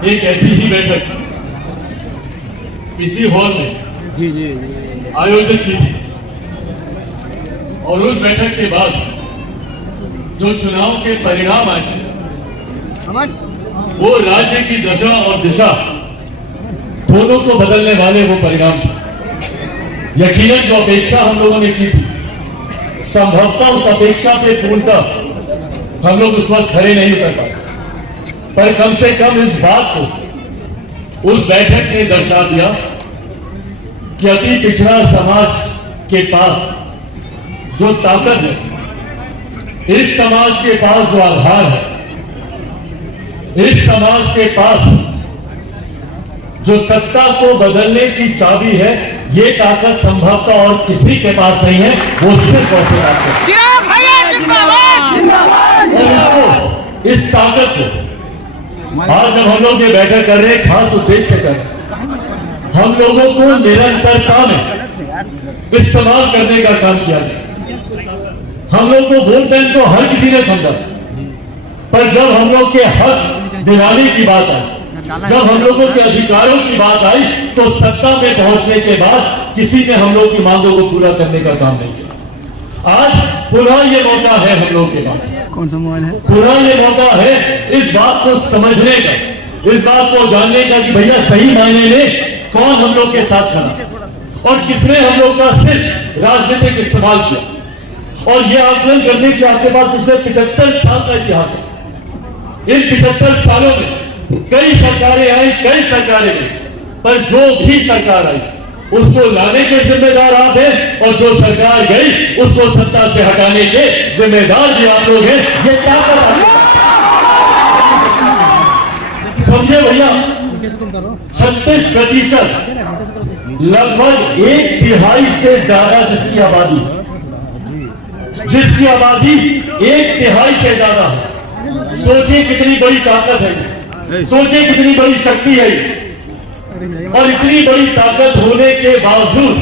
एक ऐसी ही बैठक इसी हॉल में आयोजित की थी और उस बैठक के बाद जो चुनाव के परिणाम आए वो राज्य की दशा और दिशा दोनों को बदलने वाले वो परिणाम थे। यकीनन जो अपेक्षा हम लोगों ने की थी, संभवतः उस अपेक्षा से पूर्णतः हम लोग उस वक्त खड़े नहीं उतर पाए, पर कम से कम इस बात को उस बैठक ने दर्शा दिया कि अति पिछड़ा समाज के पास जो ताकत है, इस समाज के पास जो आधार है, इस समाज के पास जो सत्ता को बदलने की चाबी है, ये ताकत संभवतः और किसी के पास नहीं है, वो सिर्फ और सिर्फ इस ताकत को आज जब हम लोग ये बैठक कर रहे हैं, खास उद्देश्य से कर रहे हैं, हम लोगों को निरंतरता में इस्तेमाल करने का काम किया गया। हम लोग को वोट बैंक को हर किसी ने समझा, पर जब हम लोग के हक दिलाने की बात आई, जब हम लोगों के अधिकारों की बात आई, तो सत्ता में पहुंचने के बाद किसी ने हम लोग की मांगों को पूरा करने का काम नहीं किया। आज पुनः ये मौका है हम लोग के पास, कौन सा मोबाइल है, पुनः ये मौका है इस बात को समझने का, इस बात को जानने का कि भैया सही मायने में कौन हम लोग के साथ खड़ा और किसने हम लोग का सिर्फ राजनीतिक इस्तेमाल किया। और यह आकलन करने के आपके पास पिछले 75 साल का इतिहास है। इन 75 सालों में कई सरकारें आई, कई सरकारें गई, पर जो भी सरकार आई उसको लाने के जिम्मेदार आप हैं, और जो सरकार गई उसको सत्ता से हटाने के जिम्मेदार भी आप लोग हैं। ये क्या कर रहा है समझे भैया, 36%, लगभग 1/3 से ज्यादा जिसकी आबादी 1/3 से ज्यादा है। सोचिए कितनी बड़ी ताकत है, सोचिए कितनी बड़ी शक्ति है। और इतनी बड़ी ताकत होने के बावजूद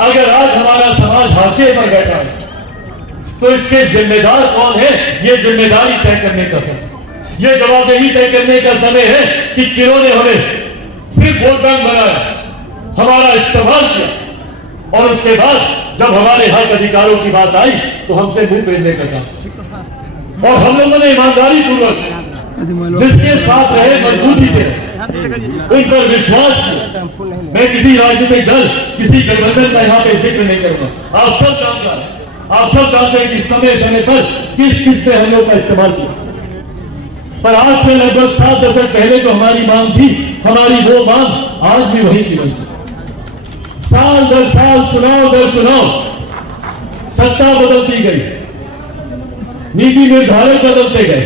अगर आज हमारा समाज हाशिए पर बैठा है, तो इसके जिम्मेदार कौन है, ये जिम्मेदारी तय करने का समय, ये जवाबदेही तय करने का समय है कि किन्होंने हमें सिर्फ वोट बैंक बनाया, हमारा इस्तेमाल किया, और उसके बाद जब हमारे हक अधिकारों की बात आई तो हमसे मुंह फेरने का काम। और हम लोगों ने ईमानदारी पूर्वक जिसके साथ रहे, मजबूती से उन पर विश्वास किया। मैं किसी राजनीतिक दल, किसी गठबंधन का यहाँ पे जिक्र नहीं करूंगा। आप सब जानते हैं कि समय समय पर किस किस ने हम लोग का इस्तेमाल किया। पर आज से लगभग 7 दशक पहले जो हमारी मांग थी, हमारी वो मांग आज भी वही की वही। साल दर साल, चुनाव दर चुनाव सत्ता बदलती गई, नीति निर्धारक बदलते गए,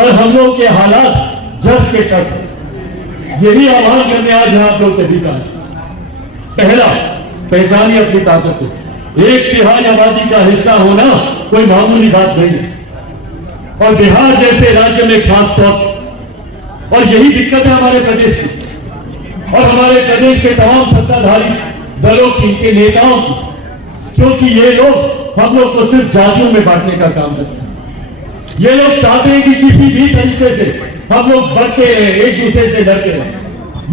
और हम लोग के हालात जस के तस। यही आह्वान करने आज आप लोग के बीच आए। पहला, पहचानिए अपनी ताकत को। 1/3 आबादी का हिस्सा होना कोई मामूली बात नहीं है, और बिहार जैसे राज्य में खास तौर, और यही दिक्कत है हमारे प्रदेश की और हमारे प्रदेश के तमाम सत्ताधारी दलों की, इनके नेताओं की, क्योंकि ये लोग हम लोग को सिर्फ जातियों में बांटने का काम करते हैं। ये लोग चाहते हैं कि किसी भी तरीके से हम लोग बढ़ते रहे, एक दूसरे से लड़ते रहे।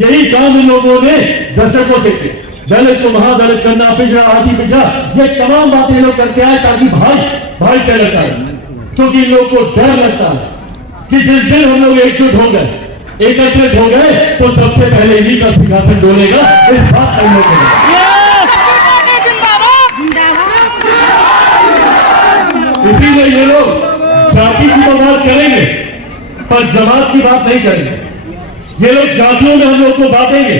यही काम इन लोगों ने दशकों से किया। दलित को महादलित करना, पिछड़ा आदि पिछड़ा, ये तमाम बातें लोग करते आए ताकि भाई से लड़ता है, क्योंकि इन लोग को डर लगता है कि जिस दिन हम लोग एकजुट हो गए, एकत्रित हो गए, तो सबसे पहले इन्हीं का सिंहासन डोलेगा। इस बात करने के लिए इसीलिए ये लोग जाति की तो बात करेंगे, पर जमात की बात नहीं करेंगे। ये लोग जातियों में हम लोग को बांटेंगे,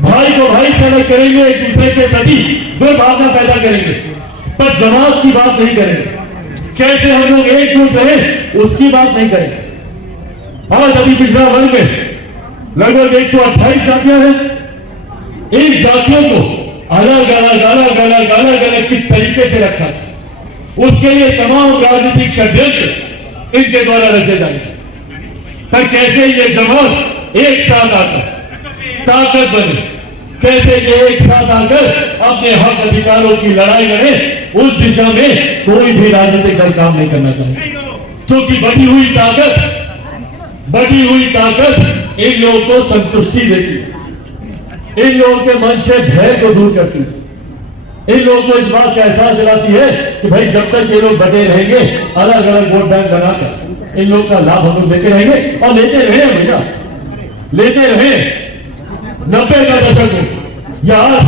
भाई को भाई से अलग करेंगे, एक दूसरे के प्रति दुर्भावना पैदा करेंगे, पर जमात की बात नहीं करेंगे। कैसे हम लोग एकजुट रहे, उसकी बात नहीं करेंगे। और अभी पिछड़ा वर्ग में लगभग 128 जातियां हैं। इन जातियों को अलग अलग किस तरीके से रखा, उसके लिए तमाम राजनीतिक षड्यंत्र इनके द्वारा रचे जाएंगे। पर कैसे ये जमात एक साथ आकर ताकत बने, कैसे ये एक साथ आकर अपने हक अधिकारों की लड़ाई लड़े, उस दिशा में कोई भी राजनीतिक दल काम नहीं करना चाहिए, क्योंकि बढ़ी हुई ताकत बढ़ी हुई ताकत इन लोगों को संतुष्टि देती है, इन लोगों के मन से भय को दूर करती है, इन लोगों को इस बात का एहसास दिलाती है कि भाई जब तक ये लोग बटे रहेंगे अलग अलग वोट बैंक बनाकर इन लोग का लाभ हम लोग लेते रहेंगे और लेते रहे भैया, लेते रहे। 90 का दशक हो या आज,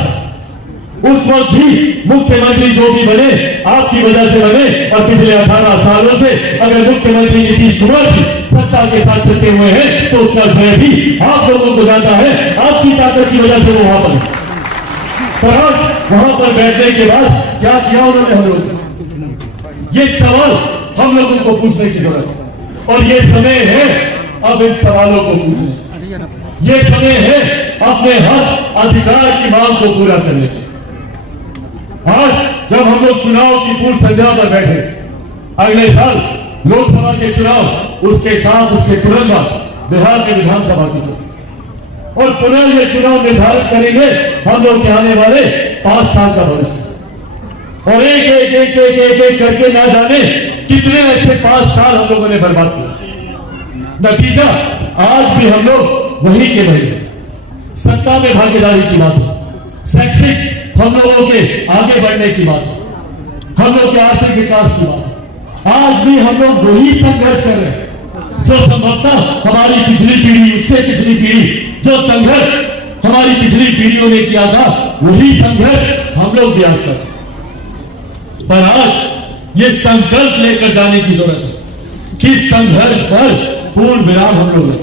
उस वक्त भी मुख्यमंत्री जो भी बने आपकी वजह से बने, और पिछले 18 सालों से अगर मुख्यमंत्री नीतीश कुमार जी सत्ता के साथ चलते हुए हैं तो उसका श्रेय भी आप लोगों को जाता है, आपकी ताकत की वजह से वो वहां पर। पर आज वहां पर बैठने के बाद क्या किया उन्होंने हम लोग, ये सवाल हम लोगों को पूछने की जरूरत है। और ये समय है अब इन सवालों को पूछने, ये समय है अपने हक अधिकार की मांग को पूरा करने की। आज जब हम लोग चुनाव की पूर्व संध्या पर बैठे, अगले साल लोकसभा के चुनाव, उसके साथ उसके तुरंत बाद बिहार के विधानसभा के चुनाव, और पुनः ये चुनाव निर्धारित करेंगे हम लोग के आने वाले 5 साल का भविष्य। और एक एक एक एक एक एक करके ना जाने कितने ऐसे 5 साल हम लोगों ने बर्बाद किया। नतीजा आज भी हम लोग वही के वही, सत्ता में भागीदारी की बात, शैक्षिक हम लोगों के आगे बढ़ने की बात, हम लोग के आर्थिक विकास की बात, आज भी हम लोग वही संघर्ष कर रहे हैं जो संभवतः हमारी पिछली पीढ़ी, उससे पिछली पीढ़ी, जो संघर्ष हमारी पिछली पीढ़ियों ने किया था वही संघर्ष हम लोग भी आज कर। पर आज ये संकल्प लेकर जाने की जरूरत है कि संघर्ष पर पूर्ण विराम हम लोग लें,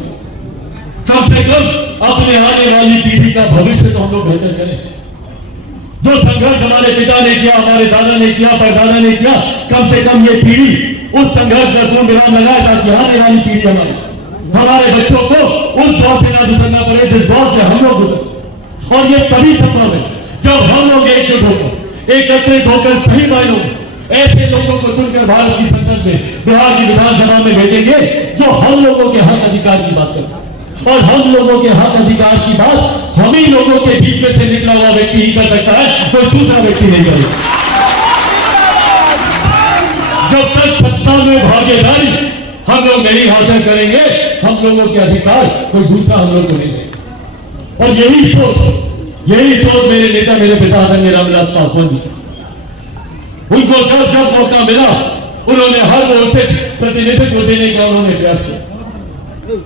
कम से कम अपने आने वाली पीढ़ी का भविष्य तो हम लोग बेहतर करें। जो संघर्ष हमारे पिता ने किया, हमारे दादा ने किया, परदादा ने किया, कम से कम ये पीढ़ी उस संघर्ष पर पूर्ण विराम लगाए ताकि आने वाली पीढ़ी हमारे बच्चों को उस दौर से ना गुजरना पड़े जिस दौर से हम लोग गुजरे। और ये तभी संभव है जब हम लोग एकजुट होकर, एकत्रित होकर सही मायनों में ऐसे लोगों को चुनकर भारत की संसद में, बिहार की विधानसभा में भेजेंगे जो हम लोगों के हक अधिकार की बात करते हैं। और हम लोगों के हक अधिकार की बात हम ही लोगों के बीच में से निकला हुआ व्यक्ति ही कर सकता है, कोई दूसरा व्यक्ति नहीं करेगा। जब तक सत्ता में भागीदारी हम लोग नहीं हासिल करेंगे, हम लोगों के अधिकार कोई दूसरा हम लोग को नहीं देगा। और यही सोच मेरे नेता, मेरे पिता आदरणीय रामविलास पासवान जी, उनको जब जब मौका मिला उन्होंने हर वो उचित प्रतिनिधित्व देने का उन्होंने प्रयास किया।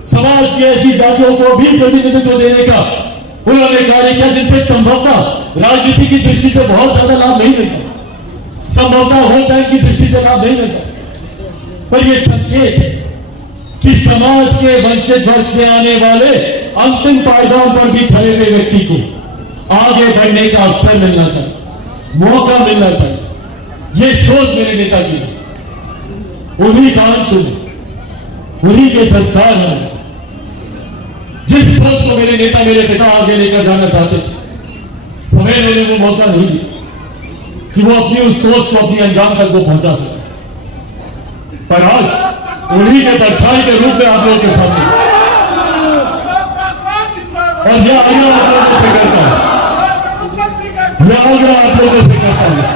समाज की ऐसी जातियों को भी प्रतिनिधित्व देने का उन्होंने कार्य किया जिनसे संभवतः राजनीति की दृष्टि से बहुत ज्यादा लाभ नहीं मिलता, संभवतः वोट बैंक की दृष्टि से लाभ नहीं मिलता, पर यह संकेत है कि समाज के वंचित वर्ग से आने वाले अंतिम पायदान पर भी खड़े हुए व्यक्ति को आगे बढ़ने का अवसर मिलना चाहिए, मौका मिलना चाहिए। ये सोच मेरे नेता की, उन्हीं का अंश, उन्हीं के संस्कार हैं। जिस सोच को मेरे नेता, मेरे पिता आगे लेकर जाना चाहते थे, समय ने वो मौका नहीं दिया कि वो अपनी उस सोच को अपनी अंजाम तक वो पहुंचा सके। पर आज उन्हीं के परछाई के रूप में आप लोगों के सामने, और यह आगे आप लोगों से करता है, यह आगे आप लोगों से करता है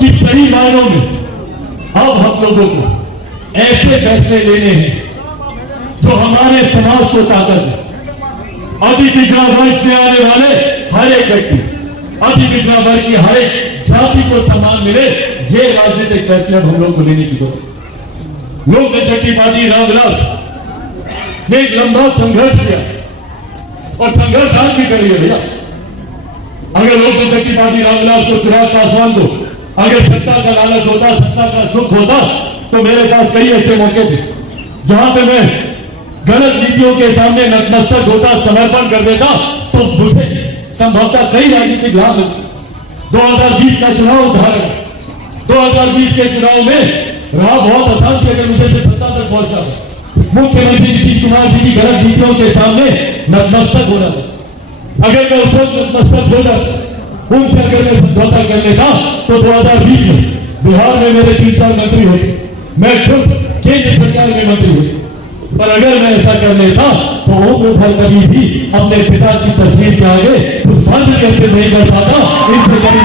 कि सही मायनों में अब हम लोगों को ऐसे फैसले लेने हैं जो हमारे समाज को ताकत है। अति पिछड़ा वर्ग से आने वाले हर एक व्यक्ति, अति पिछड़ा वर्ग की हर एक जाति को सम्मान मिले, ये राजनीतिक फैसले हम लोग को लेने की जरूरत है। लोक जनशक्ति पार्टी रामविलास ने एक लंबा संघर्ष किया और संघर्ष आज भी करेंगे भैया। अगर लोक जनशक्ति पार्टी रामविलास को, चिराग पासवान को अगर सत्ता का लालच होता, सत्ता का सुख होता, तो मेरे पास कई ऐसे मौके थे जहां पे मैं गलत नीतियों के सामने नतमस्तक होता, समर्पण कर देता, तो मुझे संभवतः कई राजनीतिक लाभ मिलते। 2020 का चुनाव उदाहरण, 2020 के चुनाव में राह बहुत आसान थी अगर मुझे से सत्ता तक पहुंचना था। मुख्यमंत्री नीतीश कुमार जी की गलत नीतियों के सामने नतमस्तक होना था। अगर मैं उस वक्त नतमस्तक हो जाता, उनसे अगर मैं समझौता कर लेता, तो 2020 में बिहार में मेरे 3-4 मंत्री होते, मैं खुद केंद्र सरकार में मंत्री होते। पर अगर मैं ऐसा कर लेता तो वो भर कभी भी अपने पिता की तस्वीर के आगे पुष्पांजलि अर्पित नहीं कर पाता। इससे कभी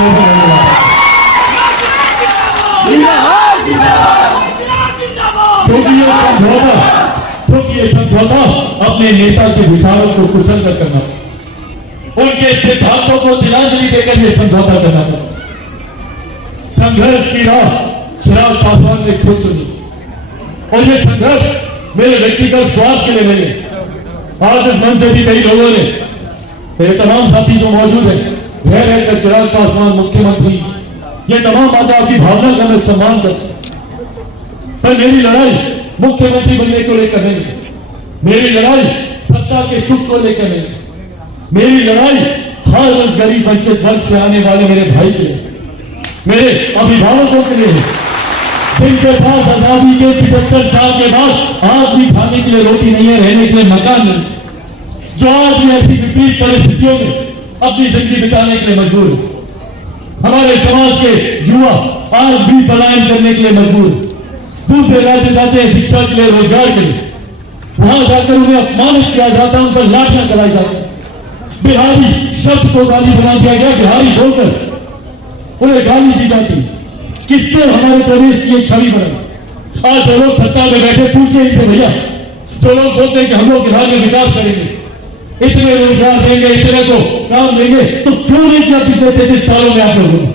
क्योंकि क्योंकि ये समझौता अपने नेता के विचारों को कुचल कर करना, उनके सिद्धांतों को तिलांजलि देकर ये समझौता करना पड़ा। संघर्ष की राह चिराग पासवान ने खुद चुनी और ये संघर्ष मेरे व्यक्तिगत स्वार्थ के लिए नहीं है। आज इस मंच से भी कई लोगों ने, मेरे तमाम साथी जो मौजूद है, रह रहकर चिराग पासवान मुख्यमंत्री, ये तमाम बातें आपकी भावना का मैं सम्मान करता हूं, पर मेरी लड़ाई मुख्यमंत्री बनने को लेकर नहीं, मेरी लड़ाई सत्ता के सुख को लेकर नहीं, मेरी लड़ाई हर उस गरीब वंचित वर्ग से आने वाले मेरे भाई के लिए, मेरे अभिभावकों के लिए, जिनके पास आजादी के 75 साल के बाद आज भी खाने के लिए रोटी नहीं है, रहने के लिए मकान नहीं, जो आज भी ऐसी विपरीत परिस्थितियों में अपनी जिंदगी बिताने के लिए मजबूर है। हमारे समाज के युवा आज भी पलायन करने के लिए मजबूर है, दूसरे राज्य जाते हैं शिक्षा के लिए, रोजगार के लिए, वहां जाकर उन्हें अपमानित किया जाता है, उन पर लाठियां चलाई जाती है, बिहारी शब्द को गाली बना दिया गया, बिहारी बोलकर उन्हें गाली दी जाती। किसने हमारे प्रदेश की एक छवि बनाई? आज जो लोग सत्ता में बैठे, पूछे इनसे भैया, जो लोग बोलते हैं कि हम लोग बिहार में विकास करेंगे, इतने रोजगार देंगे, इतने को काम देंगे, तो क्यों नहीं किया पिछले 33 सालों में आप लोगों ने?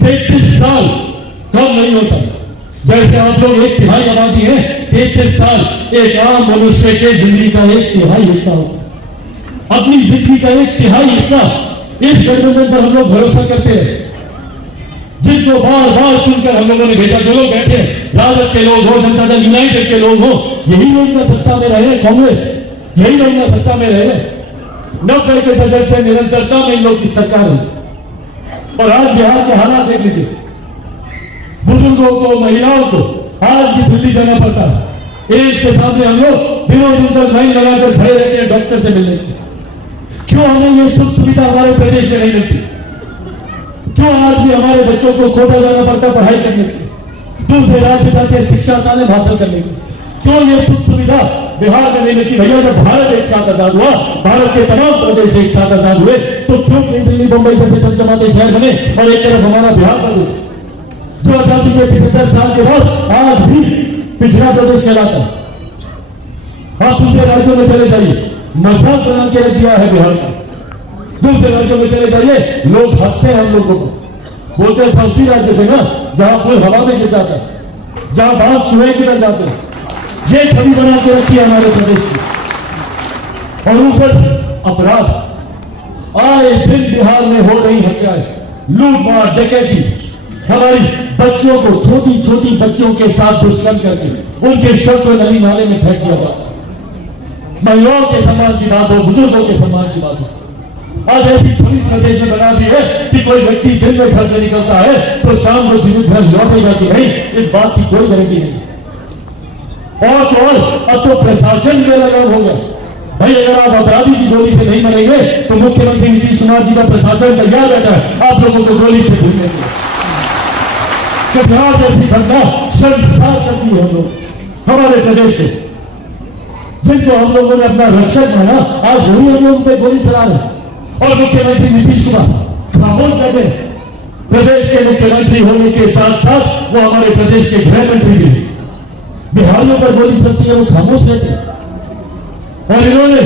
33 साल कम नहीं होता। जैसे आप लोग 1/3 आबादी है, 33 साल एक आम मनुष्य के जिंदगी का 1/3 हिस्सा होता है। अपनी जिंदगी का 1/3 हिस्सा इस गठबंधन पर हम लोग भरोसा करते हैं, जिनको बार बार चुनकर हम लोगों ने भेजा। जो लोग बैठे, राजद के लोग हो, जनता दल यूनाइटेड के लोग हो, यही लोग ना सत्ता में रहे, कांग्रेस यही लोग ना सत्ता में रहे। 90 के दशक से निरंतरता में इन लोग की सरकार है। और आज बिहार के हालात देख लीजिए, बुजुर्गों को, महिलाओं को आज भी दिल्ली जाना पड़ता है। एड्स के सामने हम लोग दिनों दिन तक लाइन लगाकर खड़े रहते हैं डॉक्टर से मिलने के लिए। क्यों हमें ये सुख सुविधा हमारे प्रदेश में नहीं मिलती? क्यों आज भी हमारे बच्चों को कोटा जाना पड़ता है पढ़ाई करने के लिए, दूसरे राज्य जाते हैं शिक्षा तालीम हासिल करने के लिए? क्यों ये सुख सुविधा बिहार में नहीं मिलती? भैया, जब भारत एक साथ आजाद हुआ, भारत के तमाम प्रदेश एक साथ आजाद हुए, तो क्यों नहीं दिल्ली बंबई जैसे चमचमाते शहर बने और एक तरफ हमारा बिहार प्रदेश जो आजादी के 75 साल के बाद आज भी पिछड़ा प्रदेश कहलाता है? आप दूसरे राज्यों में चले जाइए, मजाक बना के रख दिया है बिहार का। दूसरे राज्यों में चले जाइए, लोग हंसते हैं हम लोगों को, बोलते हैं उसी राज्य से ना जहां पुल हवा में गिर जाता है, जहां बाघ चूहे गिर जाते हैं। ये छवि बना के रखी है हमारे प्रदेश की। और ऊपर से अपराध आए दिन बिहार में हो रही हत्याएं, लूटमार, डकैती, हमारी बच्चियों को, छोटी छोटी बच्चियों के साथ दुष्कर्म करके उनके शव को नदी नाले में फेंक दिया जाता। महिलाओं के सम्मान की बात हो, बुजुर्गों के सम्मान की बात हो, आज ऐसी छवि प्रदेश में बना दी है कि कोई व्यक्ति दिन में घर से निकलता है तो शाम को जीवित घर लौटेगा कि नहीं, इस बात की कोई गारंटी नहीं। और तो और अब तो प्रशासन में लगाम हो गया। भाई, अगर आप अपराधी की गोली से नहीं मरेंगे तो मुख्यमंत्री नीतीश कुमार जी का प्रशासन तैयार रहता है आप लोगों को गोली से भूलने के। बिहार जैसी घटना शर्मसार कर दी हम लोग हमारे प्रदेश से, जिनको हम लोगों ने अपना रक्षक माना, आज वही हम लोग पे गोली चला रहे। और मुख्यमंत्री नीतीश कुमार खामोश बैठे। प्रदेश के मुख्यमंत्री होने के साथ साथ वो हमारे प्रदेश के गृह मंत्री भी, बिहारियों पर गोली चलती है वो खामोश रहते। और इन्होंने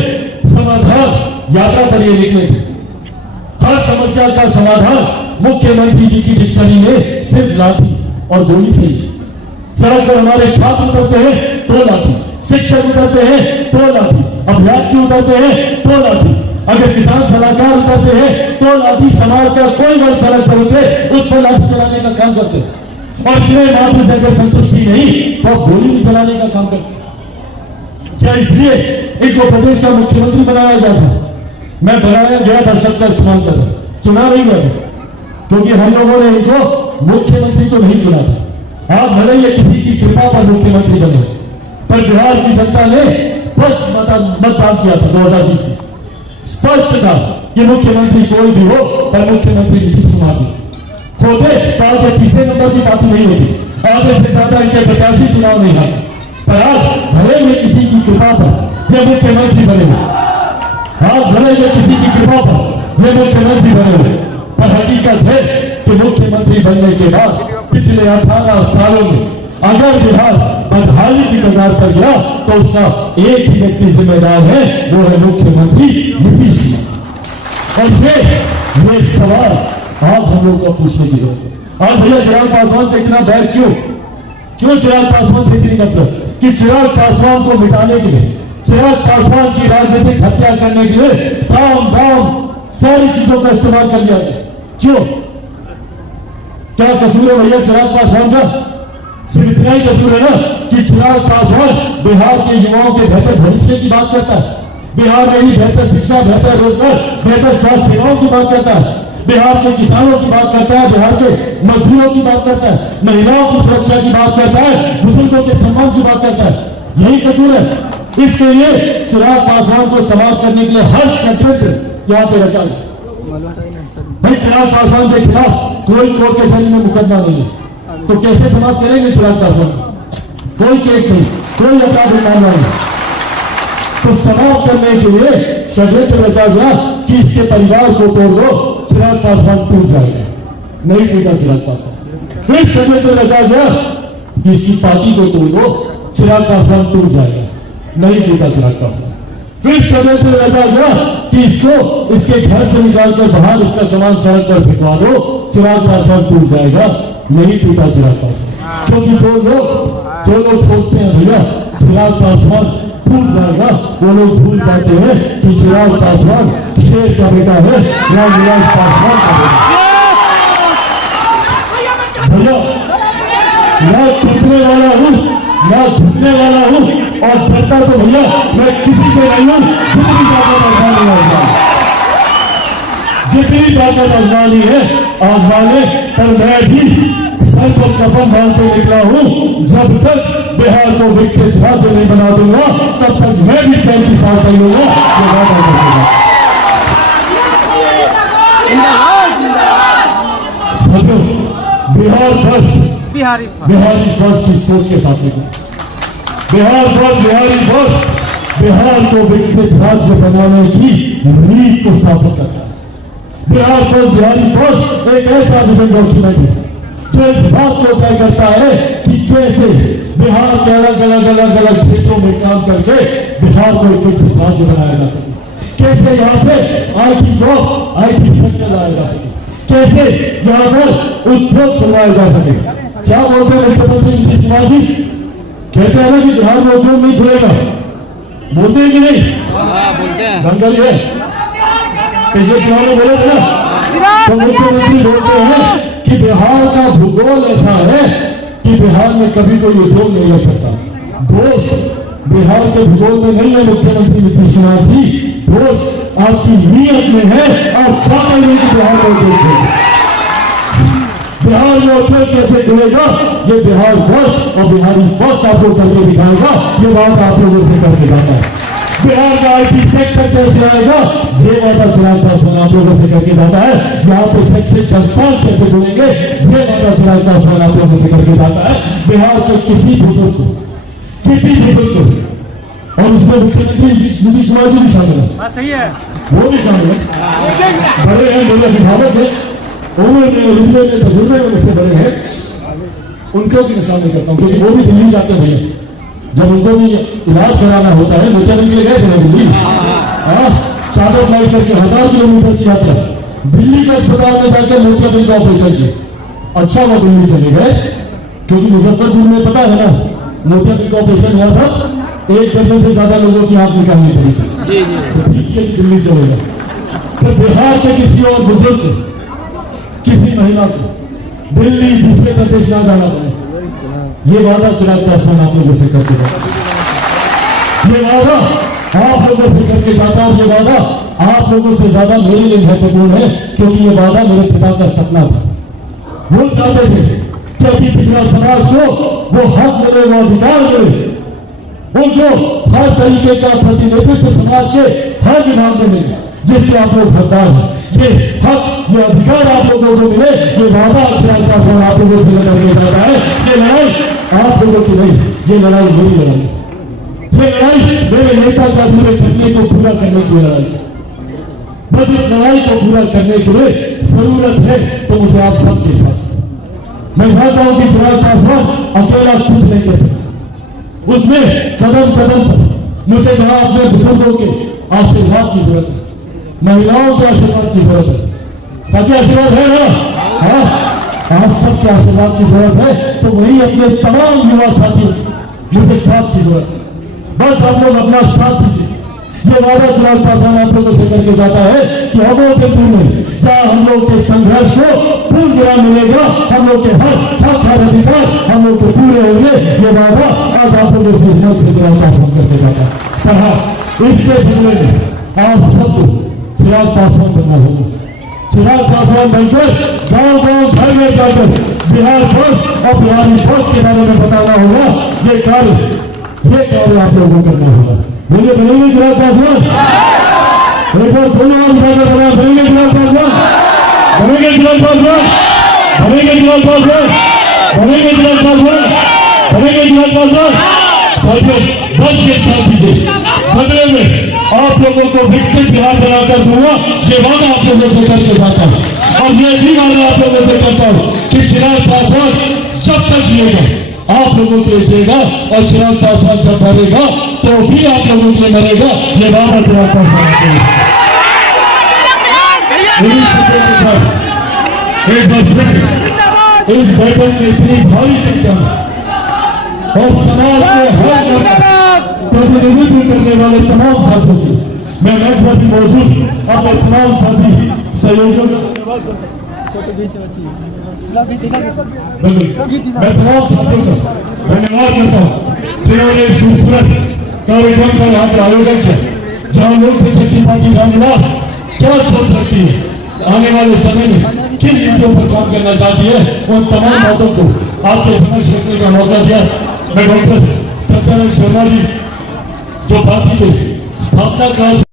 समाधान यात्रा पर ये निकले थे। हर समस्या का समाधान मुख्यमंत्री जी की डिक्शनरी में सिर्फ लाठी और गोली से ही। सड़क पर हमारे छात्र उतरते हैं तो लाठी, शिक्षक उतरते हैं तो लाठी, अभ्यर्थी उतरते हैं तो लाठी, अगर किसान सलाहकार उतरते हैं तो लाठी, समाज का कोई वर्ग सड़क पर उतरे उस पर लाठी चलाने का काम करते हैं। और इतने मात्र से अगर संतुष्टि नहीं तो गोली भी चलाने का काम करते। क्या इसलिए इनको प्रदेश का मुख्यमंत्री बनाया गया था? मैं बनाया गया था शब्द का इस्तेमाल कर रहा, चुना नहीं गया, क्योंकि हम लोगों ने इनको मुख्यमंत्री तो नहीं चुना था। आज भले ही किसी की कृपा पर मुख्यमंत्री बने, पर बिहार की जनता ने स्पष्ट मतदान किया था 2020 में। स्पष्ट था कि मुख्यमंत्री कोई भी हो, पर मुख्यमंत्री नीतीश कुमार जी होते तो आज ये तीसरे नंबर की बात नहीं होती। आज इससे ज्यादा इनके प्रत्याशी चुनाव नहीं है, पर आज भले ही किसी की कृपा पर ये मुख्यमंत्री बने, आज भले ही किसी की कृपा पर ये मुख्यमंत्री बने, पर हकीकत है कि मुख्यमंत्री बनने के बाद पिछले 18 सालों में अगर बिहार बदहाली की कगार पर गया तो उसका एक ही व्यक्ति जिम्मेदार है, वो है मुख्यमंत्री नीतीश कुमार। और ये सवाल आज हम लोग को पूछने की जरूरत है। और भैया चिराग पासवान से इतना बैर क्यों चिराग पासवान से इतनी नफरत कि चिराग पासवान को मिटाने के लिए, चिराग पासवान की राजनीतिक हत्या करने के लिए साम दाम सारी चीजों का इस्तेमाल कर लिया गया। क्यों? क्या कसूर है भैया चिराग पासवान का? सिर्फ इतना ही कसूर है ना कि चिराग पासवान बिहार के युवाओं के बेहतर भविष्य की बात करता है, बिहार में ही बेहतर शिक्षा, बेहतर रोजगार, बेहतर स्वास्थ्य सेवाओं की बात करता है, बिहार के किसानों की बात करता है, बिहार के मजदूरों की बात करता है, महिलाओं की सुरक्षा की बात करता है, बुजुर्गों के सम्मान की बात करता है। यही कसूर है। इसके लिए चिराग पासवान को समाप्त करने के लिए हर षड्यंत्र यहाँ पे रचा है। भाई चिराग पासवान के खिलाफ कोई कोर्ट कचहरी में मुकदमा नहीं है, तो कैसे समाप्त करेंगे चिराग पासवान? कोई केस नहीं, कोई अपराध मामला नहीं। तो समाप्त करने के लिए षड्यंत्र रचा गया कि इसके परिवार को तोड़ दो, चिराग पासवान टूट जाएगा। नहीं टूटा चिराग पासवान। फिर षड्यंत्र रचा गया कि इसकी पार्टी को तोड़ दो, चिराग पासवान टूट जाएगा। नहीं टूटा चिराग पासवान। फिर षड्यंत्र रचा गया कि इसको इसके घर से निकालकर बाहर इसका सामान सड़क पर फेंकवा दो, चिराग पासवान टूट जाएगा। नहीं टूटा चिराग पासवान। क्योंकि जो लोग सोचते हैं भैया चिराग पासवान टूट जाएगा, वो लोग भूल जाते हैं कि चिराग पासवान शेर का बेटा है, रामविलास पासवान का बेटा। भैया मैं टूटने वाला हूं, मैं झुकने वाला हूं, और डरता तो भैया मैं किसी से नहीं हूं। जितनी ताकत आजमानी है आजमाने, पर मैं भी सर पर कफन बांधते निकला हूं। जब तक बिहार को विकसित राज्य नहीं बना दूंगा, तब तक मैं भी 34 साल तक लूंगा। ये वादा करूंगा। बिहार फर्स्ट, बिहारी फर्स्ट की सोच के साथ निकला। बिहार फर्स्ट, बिहारी फर्स्ट बिहार को विकसित राज्य बनाने की नींव को स्थापित करता है। बिहार फर्स्ट, बिहारी फर्स्ट एक ऐसा विजन डॉक्यूमेंट है जो इस बात को तय करता है कि कैसे बिहार के अलग-अलग क्षेत्रों में काम करके बिहार को एक विकसित राज्य बनाया जा सके, कैसे यहाँ पे IT जॉब, IT सेक्टर लाया जा सके, कैसे यहाँ पर उद्योग खुलवाया जा सके। क्या बोलते हैं मुख्यमंत्री नीतीश कुमार जी? कहते हैं ना कि बिहार में उद्योग नहीं खुलेगा। बोलते हैं कि नहीं? बोलते हैं। जानकारी है? पिछले चुनाव में बोले थे ना, तो मुख्यमंत्री बोलते हैं कि बिहार का भूगोल ऐसा है कि बिहार में कभी कोई उद्योग नहीं लग सकता। दोष बिहार के भूगोल में नहीं है मुख्यमंत्री नीतीश कुमार जी, दोष आपकी नीयत में है। और चाहते नहीं कि बिहार में उद्योग है। बिहार में उद्योग कैसे खुलेगा? ये बिहार फर्स्ट और बिहारी फर्स्ट आपको करके दिखाएगा। ये बात आप लोगों से करके जाता है। बिहार का IT सेक्टर कैसे आएगा? ये वादा चिराग पासवान आप लोगों से करके जाता है। यहाँ पे शैक्षिक संस्थान कैसे खुलेंगे? ये वादा चिराग पासवान आप लोगों से करके जाता है। बिहार के किसी बुजुर्ग को, और उसमें मुख्यमंत्री नीतीश कुमार जी भी शामिल है, वो भी शामिल है। बड़े हैं, बड़े अभिभावक है, उम्र में, रुपये में, तजुर्बे में मुझसे बड़े हैं, उनको भी मैं शामिल करता हूँ। क्योंकि वो भी दिल्ली जाते हैं भैया, जब उनको भी इलाज कराना होता है। मोतियाबिंद के लिए गए थे ना दिल्ली, चादर फ्लाइट करके 1000 किलोमीटर की यात्रा, दिल्ली के अस्पताल में जाकर मोतियाबिंद का ऑपरेशन किया। अच्छा वो दिल्ली चले गए, क्योंकि मुजफ्फरपुर में पता है ना मोतियाबिंद का ऑपरेशन हुआ था, 1 दर्जन से ज्यादा लोगों की आंख निकालनी पड़ी थी। तो ठीक है कि दिल्ली चले गए। फिर बिहार के किसी और बुजुर्ग, किसी महिला को दिल्ली, दूसरे प्रदेश ना जाना पड़े। ये वादा चिराग पासवान आप लोगों से करके जाता है। ये वादा आप लोगों से करके जाता है। ये वादा आप लोगों से ज्यादा मेरे लिए महत्वपूर्ण है, क्योंकि ये वादा मेरे पिता का सपना था। वो चाहते थे कि अभी पिछड़ा समाज को वो हक मिले, वो अधिकार मिले, उनको हर तरीके का प्रतिनिधित्व समाज के हर विभाग में मिले, जिससे आप लोग हकदार हैं। ये हक, ये अधिकार आप लोगों को मिले, ये वादा चिराग पासवान आप लोगों से करके जाता है। ये लड़ाई आप लोगों की नहीं, ये लड़ाई मेरी लड़ाई, ये लड़ाई मेरे नेता का पूरे सपने को पूरा करने की लड़ाई। बस इस लड़ाई को पूरा करने के लिए जरूरत है तो मुझे आप सबके साथ, मैं जानता हूं कि चिराग पासवान अकेला कुछ नहीं कर सकता। उसमें कदम कदम पर मुझे जहां अपने बुजुर्गों के आशीर्वाद की जरूरत है, महिलाओं के आशीर्वाद की जरूरत है। ताकि आशीर्वाद है ना? हाँ, आप सबके आशीर्वाद की जरूरत है। तो वही अपने तमाम युवा साथियों मुझे साथ की जरूरत है। बस आप लोग अपना साथ दीजिए। ये वादा चिराग पासवान आप लोगों से करके जाता है कि अवों के दूर में जहां हम लोग के संघर्ष को पूर्ण विराम मिलेगा, हम लोग के हक अधिकार हम लोग के पूरे होंगे। ये वादा आज आप लोगों से चिराग पासवान करके जाता है। पर हाँ, इसके बदले में आप सबको चिराग पासवान बनना होगा। चिराग पासवान बनकर गांव गांव घर में जाकर बिहार फर्स्ट और बिहारी फर्स्ट के बारे में बताना होगा। ये कार्य आप लोगों को करना होगा। बोलिए, बनेंगे चिराग पासवान? एक बार बोलो, बनेंगे चिराग पासवान? बनेंगे चिराग पासवान? बनेंगे चिराग पासवान? बनेंगे चिराग पासवान? बनेंगे चिराग पासवान? साथियों, बस के साथ दीजिए। बदले में आप लोगों को विकसित बिहार बनाकर दूंगा। ये वादा आप लोगों से करके जाता हूँ और ये भी वादा आप लोगों से करता हूँ कि चिराग पासवान जब तक जिएगा आप लोगों के लिए जिएगा और चिराग पासवान जब मरेगा तो भी आप लोगों के लिए मरेगा। ये वादा चिराग पासवान एक बार फिर इस बैठक में इतनी भारी संख्या में और समाज के हर प्रतिनिधित्व करने वाले तमाम साथियों की मैं मंच पर भी मौजूद अपने तमाम साथी सहयोगियों का मैं तमाम साथियों का धन्यवाद करता हूँ जिन्होंने खूबसूरत कार्यक्रम का यहाँ पर आयोजन किया, जहाँ लोक जनशक्ति पार्टी रामनिवास क्या सोच सकती है, आने वाले समय में किन नीतियों पर काम करना चाहती है, उन तमाम बातों को आपके समक्ष रखने का मौका दिया। मैं डॉक्टर सत्यानंद शर्मा जी जो पार्टी के स्थापना काल